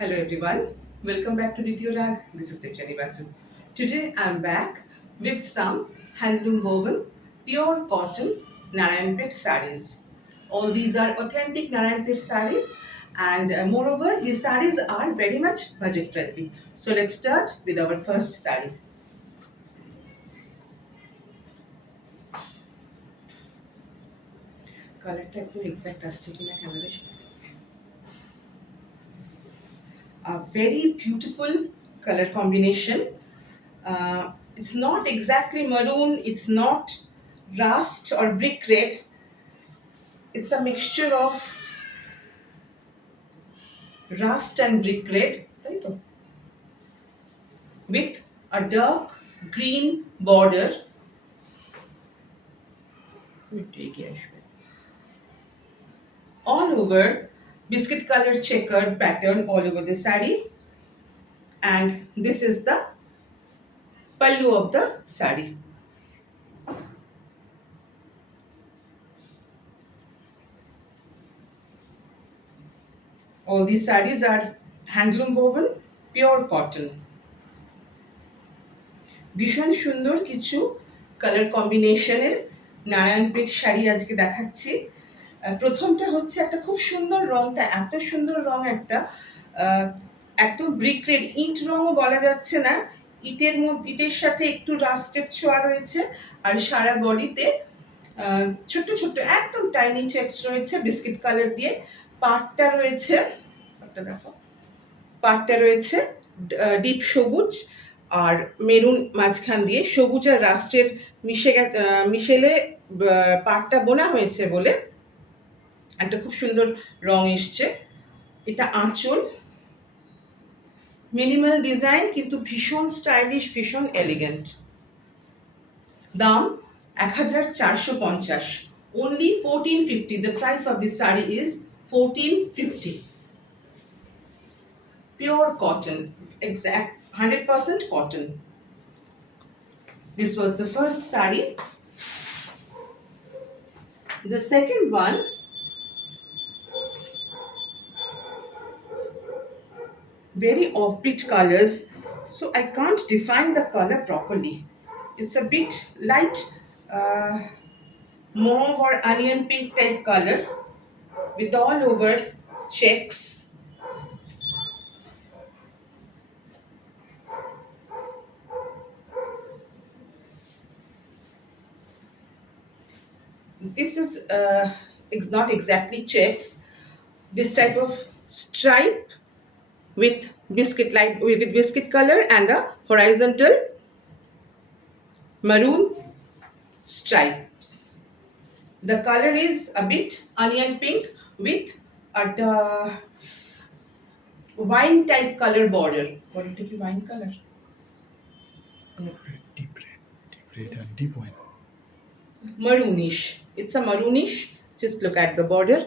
Hello everyone, welcome back to Dityo Rag. This is Tiffany Basu. Today I'm back with some handloom woven pure cotton Narayanpet sarees. All these are authentic Narayanpet sarees and moreover these sarees are very much budget friendly. So let's start with our first saree. কালারটা একদম এক্সাক্ট আসছে কিনা ক্যামেরায় a very beautiful color combination. It's not exactly maroon, it's not rust or brick red. It's a mixture of rust and brick red, তাই তো? With a dark green border. একটু এগিয়ে আসবে। All over biscuit color checkered pattern all over the saree, and this is the pallu of the saree. All these sarees are handloom woven pure cotton. ভীষণ সুন্দর কিছু কালার কম্বিনেশনের নারায়ণপেট শাড়ি আজকে দেখাচ্ছি। প্রথমটা হচ্ছে একটা খুব সুন্দর রংটা, এত সুন্দর রং একটা একদম ব্রিক রেড, ইট রঙও বলা যাচ্ছে না, ইটের সাথে একটু রাস্টের ছোঁয়া রয়েছে। আর সারা বডিতে ছোট্ট ছোট্ট একদম টাইনি চেকস রয়েছে বিস্কিট কালার দিয়ে। পাটটা রয়েছে, পাটটা রয়েছে ডিপ সবুজ আর মেরুন মাঝখান দিয়ে, সবুজ আর রাস্টের মিশেলে পাটটা বোনা হয়েছে বলে একটা খুব সুন্দর রং এসছে। এটা আঁচল, মিনিমাল ডিজাইন কিন্তু ভীষণ স্টাইলিশ, ভীষণ এলিগেন্ট। দাম 1450, only 1450. The price of this saree is 1450. Pure cotton, exact 100% cotton. This was the first saree. The second one, very offbeat colors, so I can't define the color properly. It's a bit light mauve or onion pink type color with all over checks. This is not exactly checks, this type of stripe with biscuit color and the horizontal maroon stripes. The color is a bit onion pink with a wine type color border. What it is, wine color? Deep red and deep wine. Maroonish. It's a maroonish. Just look at the border.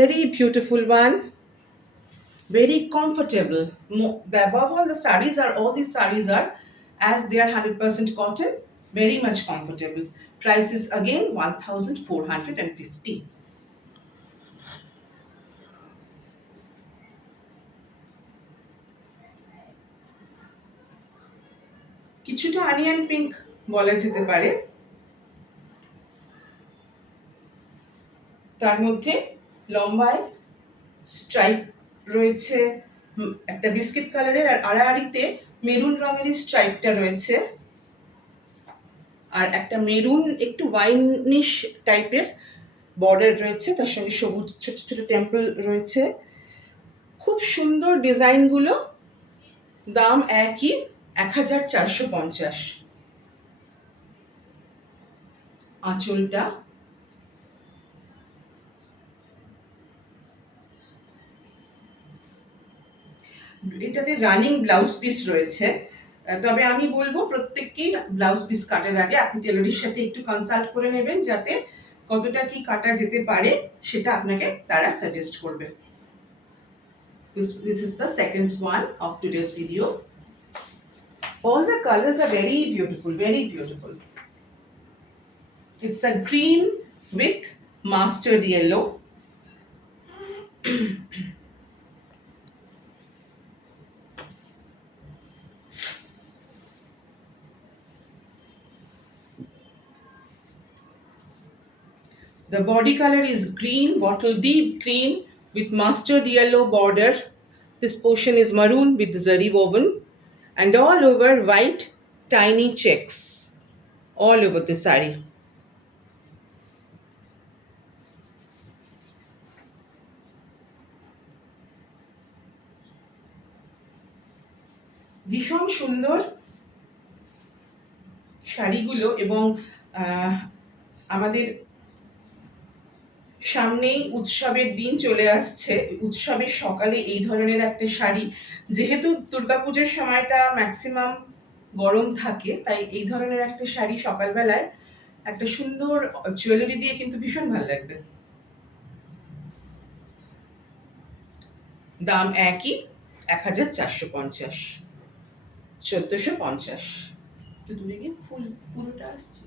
Very beautiful one. Very comfortable. Above all, all these sarees are, as they are 100% cotton, very much comfortable. Price is again 1450. কিছুটা onion pink বলা যেতে পারে, তার মধ্যে লম্বায় স্ট্রাইপ রয়েছে, একটা বিস্কিট কালারের, আর আড়াআড়িতে মেরুন রঙেরই স্ট্রাইপটা রয়েছে, আর একটা মেরুন একটু ওয়াইনিশ টাইপের বর্ডার রয়েছে, তার সঙ্গে সবুজ ছোট ছোট টেম্পল রয়েছে। খুব সুন্দর ডিজাইনগুলো। দাম একই, 1450। আঁচলটা এটাতে রানিং ব্লাউজ পিস রয়েছে, তবে আমি বলবো প্রত্যেককেই ব্লাউজ পিস কাটার আগে আপনি টেলরের সাথে একটু কনসাল্ট করে নেবেন, যাতে কতটা কি কাটা যেতে পারে সেটা আপনাকে তারা সাজেস্ট করবে। This is the second one of today's video. All the colors are very beautiful, very beautiful. It's a green with mustard yellow. The body color is green, bottle deep green with mustard yellow border. This portion is maroon with zari woven and all over white tiny checks all over the sari. ভীষণ সুন্দর শাড়িগুলো এবং আমাদের সামনেই উৎসবের দিন চলে আসছে। উৎসবের সকালে এই ধরনের একটা শাড়ি, যেহেতু দুর্গাপূজার সময়টা ম্যাক্সিমাম গরম থাকে, তাই এই ধরনের একটা শাড়ি সকালবেলায় একটা সুন্দর জুয়েলারি দিয়ে কিন্তু ভীষণ ভালো লাগবে। দাম একই, 1450, 1450। একটু দূরে গিয়ে ফুল পুরোটা আসছে,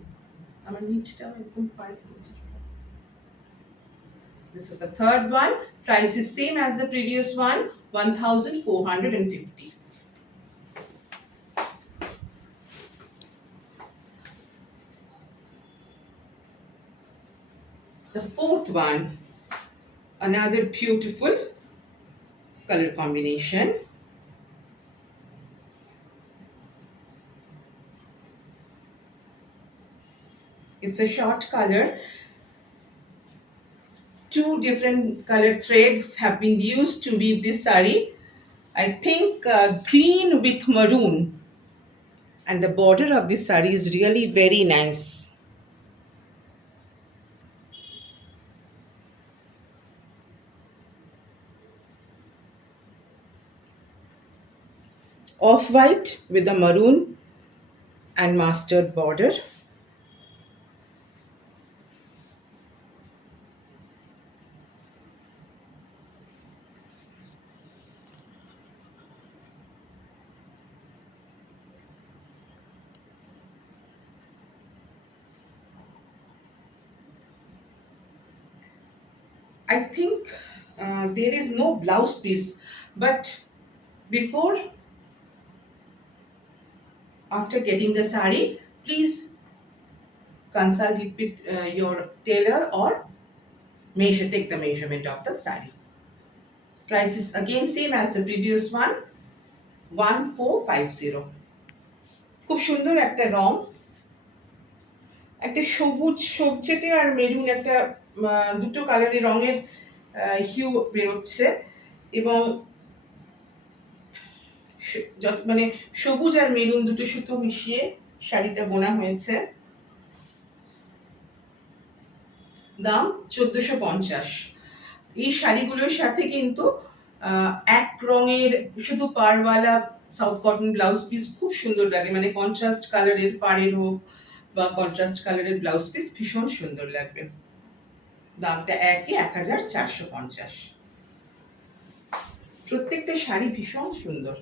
আমার নিচটাও একদম পারে। This is the third one. Price is same as the previous one, 1450. The fourth one, another beautiful color combination. It's a short color. Two different color threads have been used to weave this sari. I think green with maroon, and the border of this sari is really very nice. Off-white with the maroon and mustard border. I think there is no blouse piece, but before, after getting the sari, please consult it with your tailor or take the measurement of the sari. Price is again same as the previous one, 1450. খুব সুন্দর একটা রং, একটা সবুজ সবজেটে আর মেরুন, একটা দুটো কালারের রঙের হিউ বেরোচ্ছে এবং মানে সবুজ আর মেরুন দুটো সুতো মিশিয়ে শাড়িটা বোনা হয়েছে। দাম 1450। এই শাড়িগুলোর সাথে কিন্তু এক রঙের শুধু পাড়ওয়ালা সাউথ কটন ব্লাউজ পিস খুব সুন্দর লাগে, মানে কন্ট্রাস্ট কালারের পাড়ের হোক বা কন্ট্রাস্ট কালারের ব্লাউজ পিস ভীষণ সুন্দর লাগবে। দামটা একই, 1450। প্রত্যেকটা শাড়ি ভীষণ সুন্দর।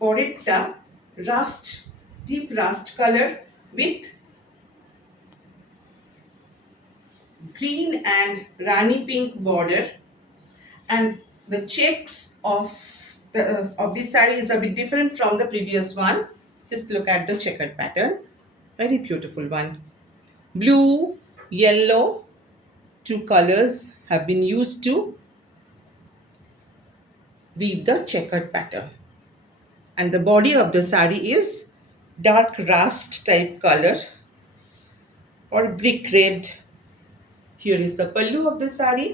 পরেরটা rust, deep rust colour with green and rani pink border, and the checks of this saree is a bit different from the previous one. Just look at the checkered pattern, very beautiful one. Blue, yellow, two colors have been used to weave the checkered pattern, and the body of the saree is dark rust type color or brick red. Here is the pallu of the sari.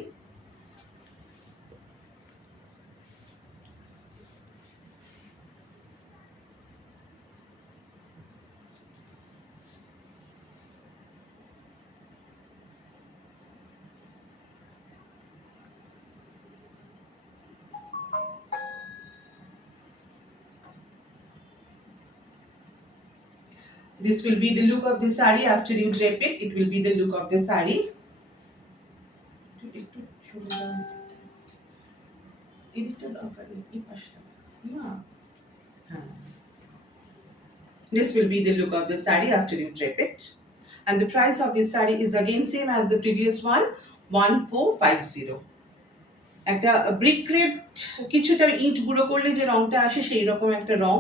This will be the look of the sari after you drape it. It will be the look of the sari. This will be the look of the sari after you drape it. And the price of this sari is again same as the previous one, 1450. একটা brick red, কিছুটা ইট গুঁড়ো করলে যে রংটা আসে সেই রকম একটা রং।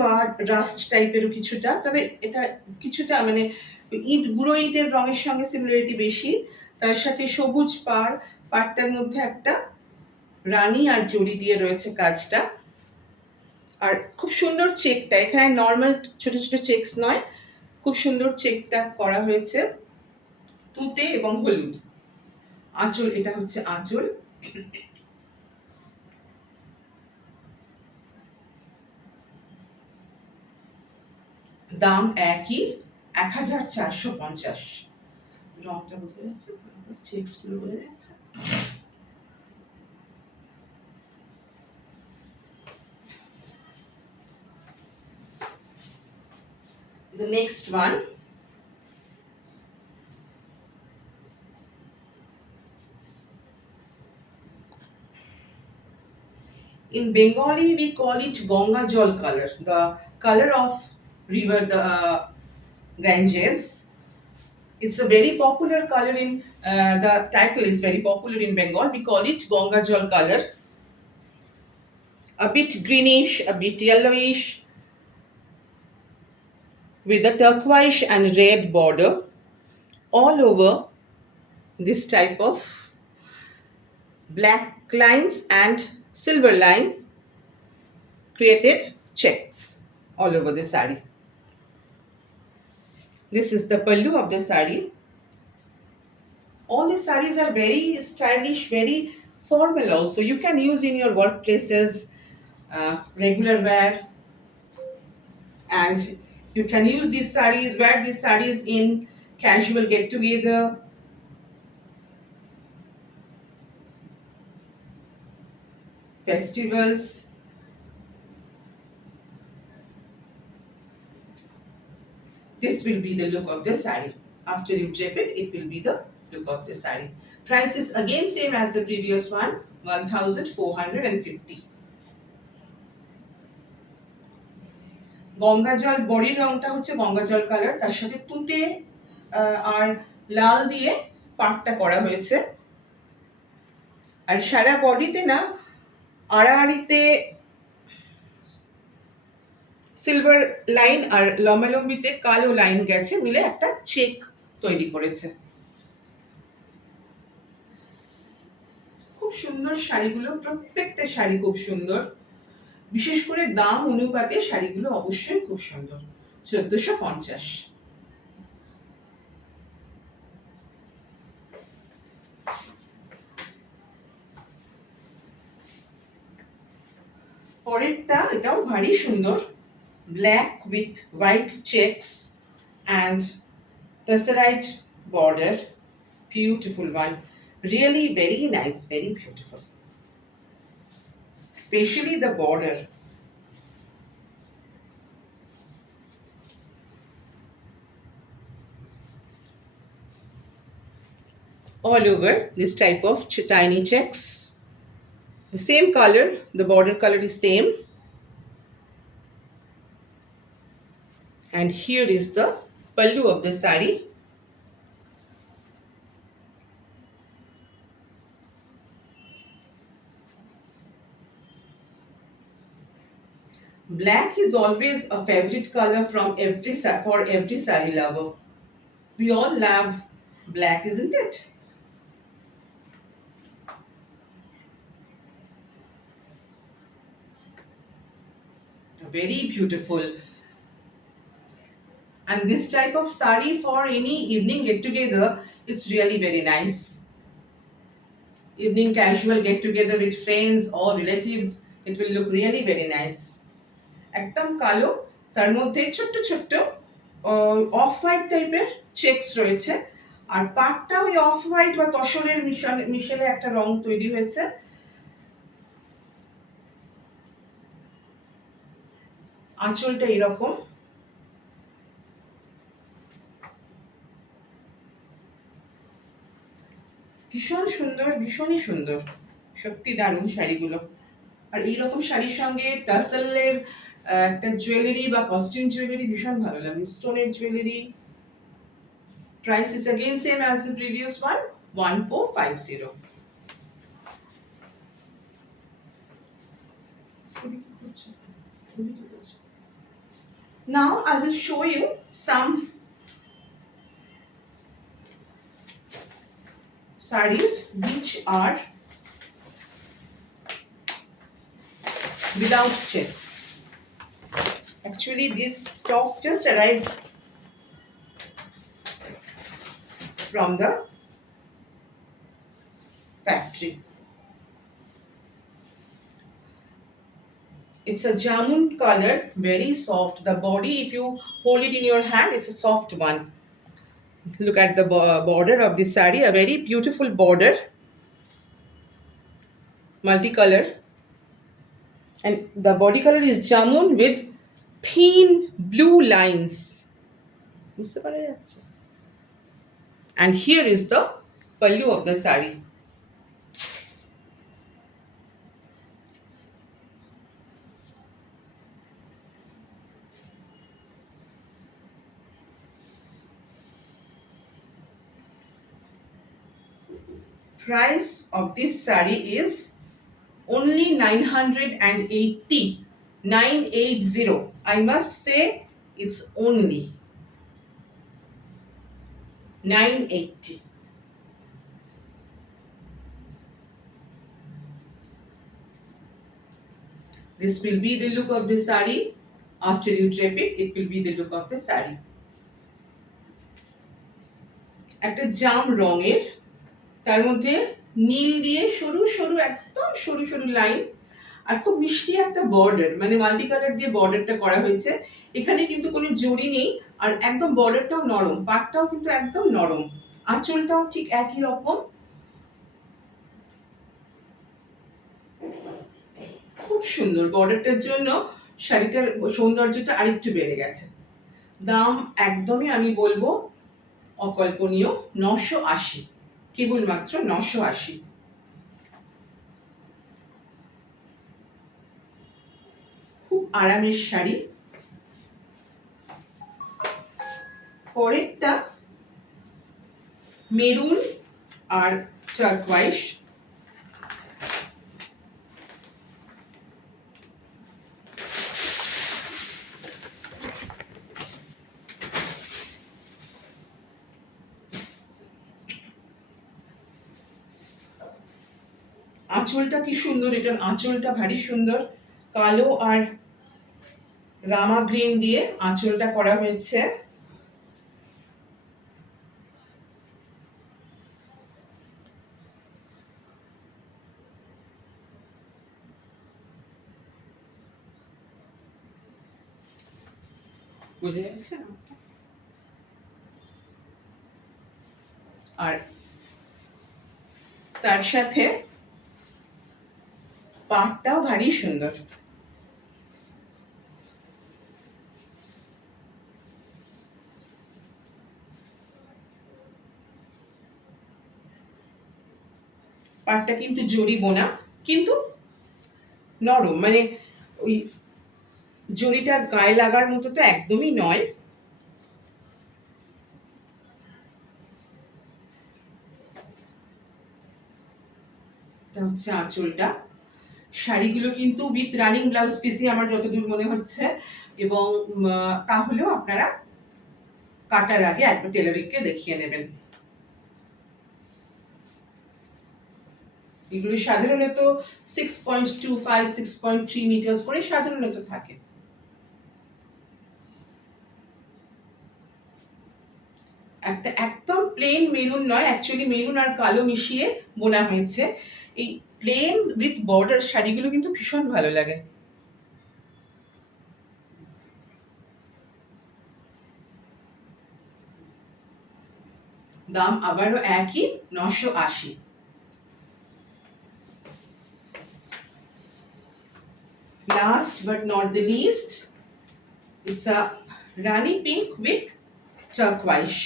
বা রাস্ট টাইপেরও কিছুটা, তবে এটা কিছুটা মানে ইট, গুঁড়ো ইটের রঙের সঙ্গে সিমিলারিটি বেশি। তার সাথে সবুজ পাড়টার মধ্যে একটা রানী আর জড়ি দিয়ে রয়েছে কাজটা। আর খুব সুন্দর চেকটা, এখানে নর্মাল ছোট ছোট চেকস নয়, খুব সুন্দর চেকটা করা হয়েছে তুতে এবং হলুদ। আঁচল, এটা হচ্ছে আঁচল। দাম একই, 1450। রংটা বোঝা যাচ্ছে, চেকস গুলো বোঝা যাচ্ছে। The next one, in Bengali we call it Ganga Jal color, the color of river, the Ganges. It's a very popular color in the title is very popular in Bengal. We call it Ganga Jal color. A bit greenish, a bit yellowish, with a turquoise and red border all over this type of black lines and silver line created checks all over the sari. This is the pallu of the sari. All the saris are very stylish, very formal also. You can use in your workplaces, regular wear, and you can use these saris, wear these saris in casual get together, festivals. This will be the look of the sari. After you drape it, it will be the look of the sari. Price is again same as the previous one, 1450. গঙ্গা জল বডির রংটা হচ্ছে গঙ্গা জল কালার, তার সাথে তুতে আর লাল দিয়ে পাটটা করা হয়েছে। আর সারা বডিতে না আড়াআড়িতে সিলভার লাইন আর লম্বালম্বিতে কালো লাইন গেছে, মিলে একটা চেক তৈরি করেছে। খুব সুন্দর শাড়িগুলো, প্রত্যেকটা শাড়ি খুব সুন্দর, বিশেষ করে দাম অনুপাতে শাড়িগুলো অবশ্যই খুব সুন্দর। 1450। পরেরটা, এটাও ভারী সুন্দর, black with white checks and tesserite border, beautiful one, really very nice, very beautiful, especially the border. All over this type of tiny checks, the same color, the border color is same, and here is the pallu of the sari. Black is always a favorite color from for every sari lover. We all love black, isn't it? Very beautiful. And this type of sari for any evening get together, it's really very nice. Evening casual get together with friends or relatives, it will look really very nice. একদম কালো, তার মধ্যে ছোট্ট ছোট্ট off white টাইপের চেকস রয়েছে, আর পাটটা ওই অফ হোয়াইট বা তসরের মিশেলে একটা রং তৈরি হয়েছে। আঁচলটা এরকম, ভীষণ সুন্দর, ভীষণই সুন্দর, সত্যি দারুণ শাড়িগুলো। আর এইরকম শাড়ির সঙ্গে টাসেলের একটা জুয়েলারি বা কস্টিউম জুয়েলারি ভীষণ ভালো লাগে, স্টোনের jewellery. Price is again same as the previous one, 1450. Now I will show you some sarees which are without checks. Actually, this stock just arrived from the factory. It's a jamun color, very soft. The body, if you hold it in your hand, it's a soft one. Look at the border of this saree, a very beautiful border, multicolor. And the body color is jamun with thin blue lines. বুঝতে পারা যাচ্ছে? And here is the pallu of the saree. Price of this saree is only 980. 980. I must say it's only 980. This will be the look of the saree. After you drape it, it will be the look of the saree. একটা জাম রঙের, তার মধ্যে নীল দিয়ে সরু সরু, একদম সরু সরু লাইন, আর খুব মিষ্টি একটা বর্ডার, মানে মাল্টি কালার দিয়ে বর্ডারটা করা হয়েছে। এখানে কিন্তু কোনো জড়ি নেই, আর একদম বর্ডারটাও নরম, পাটটাও কিন্তু একদম নরম, আঁচলটাও ঠিক একই রকম। খুব সুন্দর, বর্ডারটার জন্য শাড়িটার সৌন্দর্যটা আরেকটু বেড়ে গেছে। দাম একদমই আমি বলবো অকল্পনীয়, 980, কেবলমাত্র 980। খুব আরামের শাড়ি। পরেরটা মেরুন আর টার্কোয়াইজ। আঁচলটা কি সুন্দর, এটার আঁচলটা ভারী সুন্দর, কালো আর রামা গ্রিন দিয়ে আঁচলটা করা হয়েছে। বুঝে গেছে? আর তার সাথে পাটটাও ভারী সুন্দর। পাটটা কিন্তু জরি বোনা, কিন্তু নরম, মানে ওই জরিটা গায়ে লাগার মতো তো একদমই নয়। এটা হচ্ছে আঁচলটা। শাড়িগুলো কিন্তু উইথ রানিং ব্লাউজ পিসই আমার যতদূর মনে হচ্ছে, এবং তাহলেও আপনারা কাটার আগে একবার টেলারিংকে দেখিয়ে নেবেন। এগুলো সাধারণত 6.25 6.3 মিটার করে সাধারণত থাকে। একটা একদম প্লেন মেরুন নয়, অ্যাকচুয়ালি মেরুন আর কালো মিশিয়ে বোনা হয়েছে। এই প্লেন উইথ বর্ডার শাড়িগুলো কিন্তু ভীষণ ভালো লাগে। দাম আবারও একই, 980। Last but not the least, it's a Rani pink with turquoise.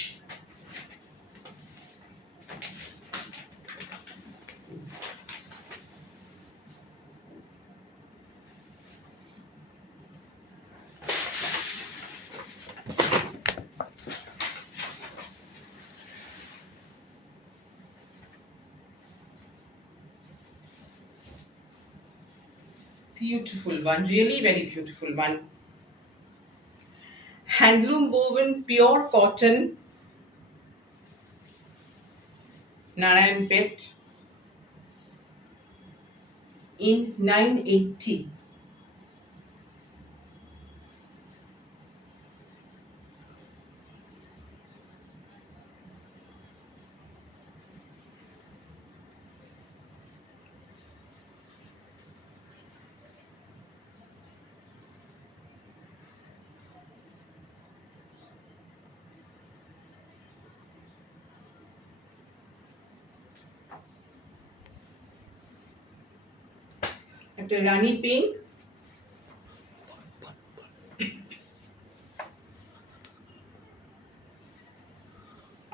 Beautiful one, really very beautiful one. handloom woven pure cotton Narayanpet in 980. একটা রানী পিঙ্ক,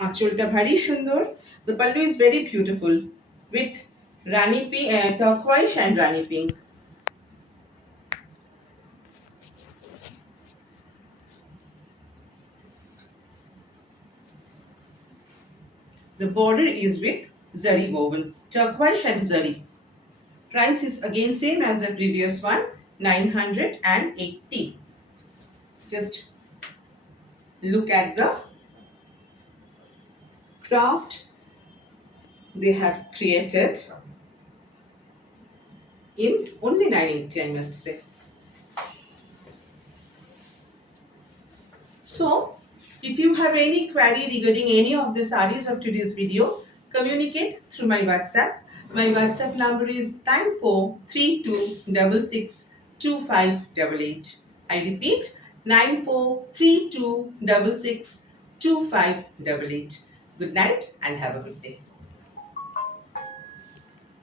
আঁচলটা ভারী সুন্দর। The pallu is very beautiful with rani pink, turquoise and rani pink. The border is with zari woven, turquoise and zari. Price is again same as the previous one, 980. Just look at the craft they have created in only 980, I must say. So, if you have any query regarding any of the sarees of today's video, communicate through my WhatsApp. My WhatsApp number is 9432662588. I repeat, 9432662588. Good night and have a good day.